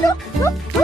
ど?